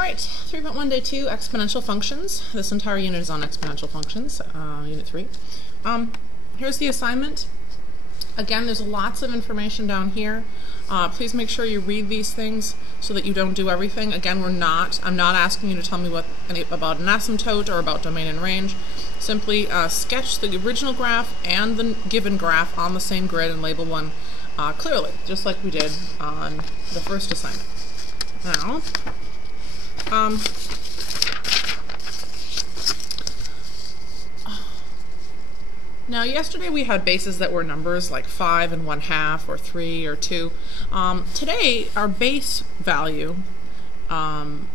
Alright, 3.1 day 2, exponential functions. This entire unit is on exponential functions, unit 3. Here's the assignment. Again, there's lots of information down here. Please make sure you read these things so that you don't do everything. Again, I'm not asking you to tell me about an asymptote or about domain and range. Simply sketch the original graph and the given graph on the same grid and label one clearly, just like we did on the first assignment. Now, yesterday we had bases that were numbers like 5 and 1/2 or 3 or 2. Today, our base value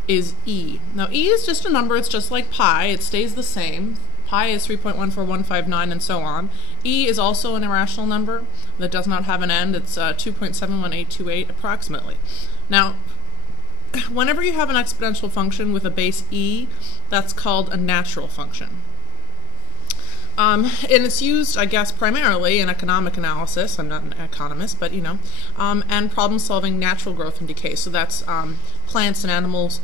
is e. Now, e is just a number. It's just like pi. It stays the same. Pi is 3.14159 and so on. E is also an irrational number that does not have an end. It's 2.71828 approximately. Now, whenever you have an exponential function with a base e, that's called a natural function. And it's used, I guess, primarily in economic analysis. I'm not an economist, but you know, and problem solving natural growth and decay. So that's plants and animals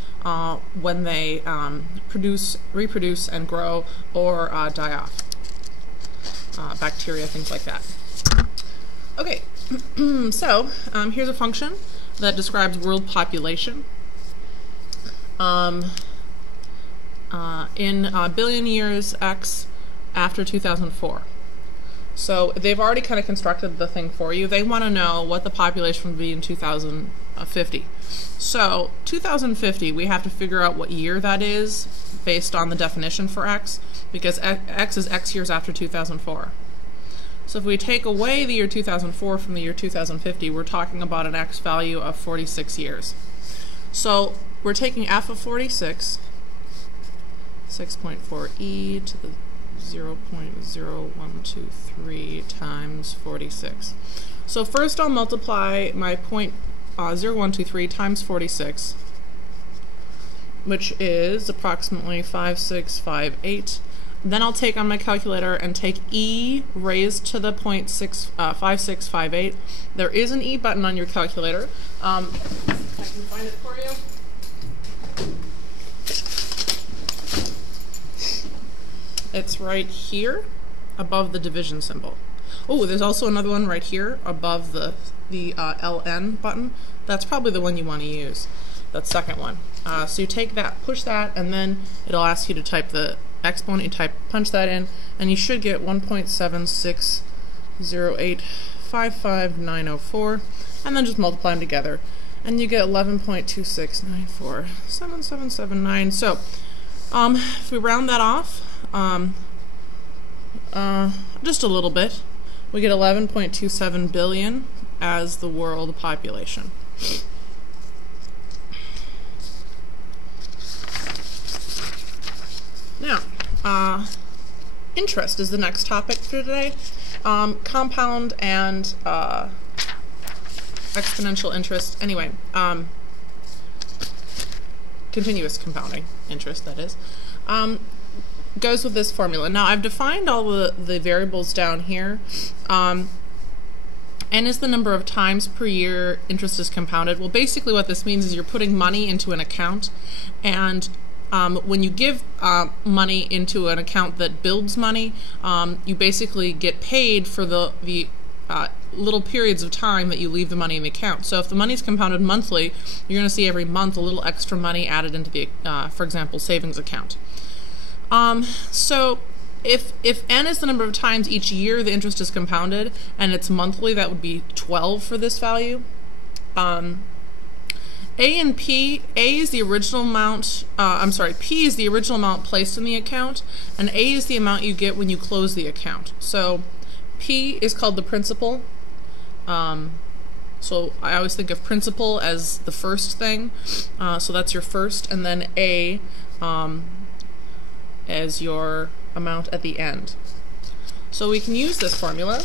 when they reproduce and grow or die off. Bacteria, things like that. Okay, so here's a function that describes world population in billion years x after 2004. So they've already kind of constructed the thing for you. They want to know what the population would be in 2050. So 2050, we have to figure out what year that is based on the definition for x, because x is x years after 2004. So if we take away the year 2004 from the year 2050, we're talking about an x value of 46 years. So we're taking f of 46, 6.4e to the 0.0123 times 46. So first I'll multiply my 0.0123 times 46, which is approximately 5658. Then I'll take on my calculator and take e raised to the 0.5658. There is an e button on your calculator. I can find it for you. It's right here above the division symbol. Oh, there's also another one right here above the LN button. That's probably the one you want to use, that second one. So you take that, push that, and then it'll ask you to type the exponent. You punch that in, and you should get 1.760855904, and then just multiply them together, and you get 11.26947779. So if we round that off just a little bit, we get 11.27 billion as the world population. Now, interest is the next topic for today. Compound and exponential interest. Anyway, continuous compounding interest, that is. Goes with this formula. Now I've defined all the variables down here. N is the number of times per year interest is compounded. Well, basically what this means is you're putting money into an account, and when you give money into an account that builds money, you basically get paid for the little periods of time that you leave the money in the account. So if the money is compounded monthly, you're going to see every month a little extra money added into the, for example, savings account. So if n is the number of times each year the interest is compounded, and it's monthly, that would be 12 for this value. A and P, A is the original amount, P is the original amount placed in the account, and A is the amount you get when you close the account. So P is called the principal. So I always think of principal as the first thing. So that's your first, and then A as your amount at the end. So we can use this formula.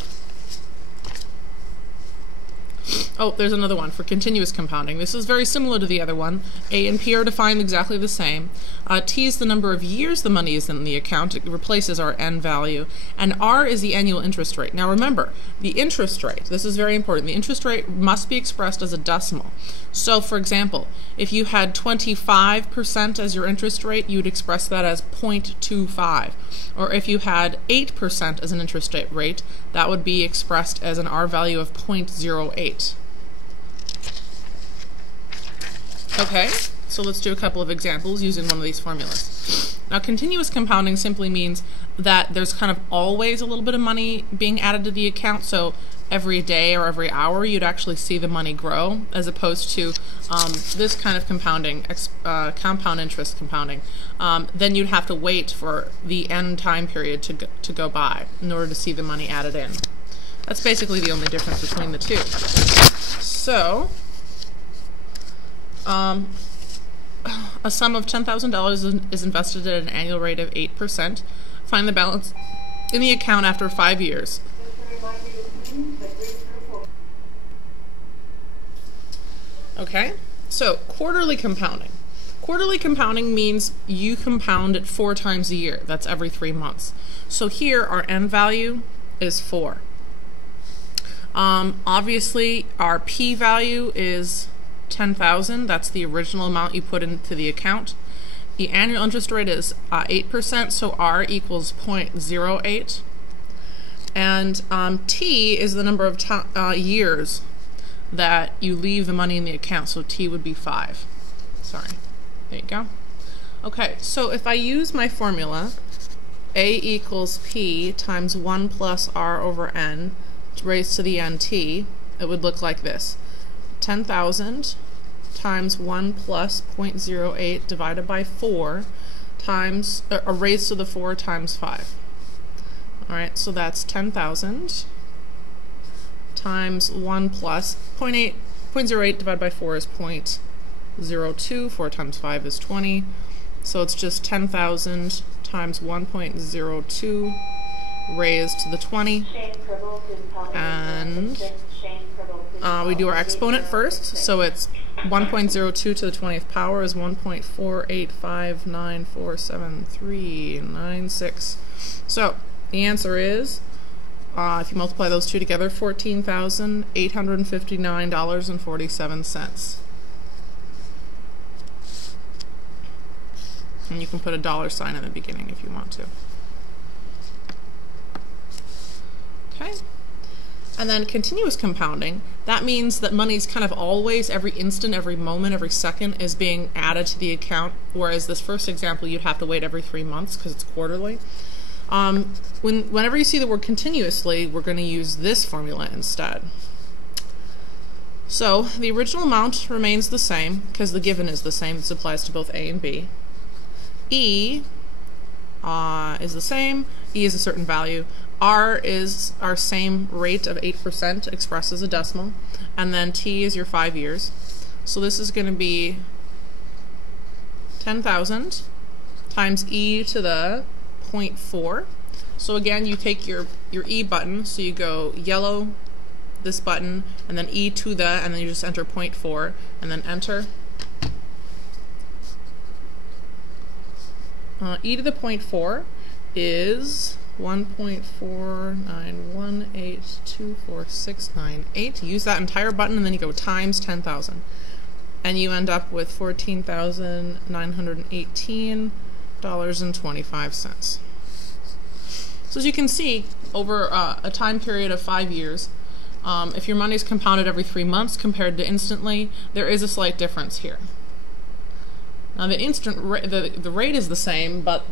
Oh, there's another one for continuous compounding. This is very similar to the other one. A and P are defined exactly the same. T is the number of years the money is in the account. It replaces our N value. And R is the annual interest rate. Now remember, the interest rate, this is very important, the interest rate must be expressed as a decimal. So for example, if you had 25% as your interest rate, you would express that as 0.25. Or if you had 8% as an interest rate, that would be expressed as an R value of 0.08. Okay, so let's do a couple of examples using one of these formulas. Now, continuous compounding simply means that there's kind of always a little bit of money being added to the account, so every day or every hour you'd actually see the money grow, as opposed to this kind of compounding, compound interest compounding. Then you'd have to wait for the end time period to go by in order to see the money added in. That's basically the only difference between the two. So, a sum of $10,000 is invested at an annual rate of 8%. Find the balance in the account after 5 years. Okay, so quarterly compounding. Quarterly compounding means you compound it 4 times a year. That's every 3 months. So here our N value is 4. Obviously our P value is 10,000. That's the original amount you put into the account. The annual interest rate is 8%, so R equals 0.08. And T is the number of years that you leave the money in the account, so T would be 5. Sorry. There you go. Okay, so if I use my formula, A equals P times 1 plus R over N raised to the NT, it would look like this. 10,000 times 1 plus 0.08 divided by 4 times, raised to the 4 times 5. Alright, so that's 10,000 times 1 plus 0.08 divided by 4 is 0.02. 4 times 5 is 20. So it's just 10,000 times 1.02 raised to the 20. And we do our exponent first, so it's 1.02 to the 20th power is 1.485947396. So the answer is, if you multiply those two together, $14,859.47. And you can put a $sign in the beginning if you want to. Okay. And then continuous compounding, that means that money's kind of always, every instant, every moment, every second is being added to the account, whereas this first example you'd have to wait every 3 months because it's quarterly. Whenever you see the word continuously, we're going to use this formula instead. So the original amount remains the same because the given is the same. This applies to both A and B. E is the same. E is a certain value. R is our same rate of 8% expressed as a decimal. And then T is your 5 years. So this is going to be 10,000 times E to the 0.4. So again, you take your E button, so you go yellow, this button, and then E to the, and then you just enter 0.4, and then enter. E to the 0.4 is 1.491824698. Use that entire button, and then you go times 10,000. And you end up with $14,918.25. So as you can see, over a time period of 5 years, if your money is compounded every 3 months compared to instantly, there is a slight difference here. Now the the rate is the same, but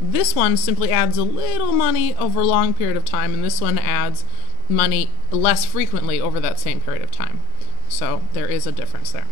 this one simply adds a little money over a long period of time, and this one adds money less frequently over that same period of time. So there is a difference there.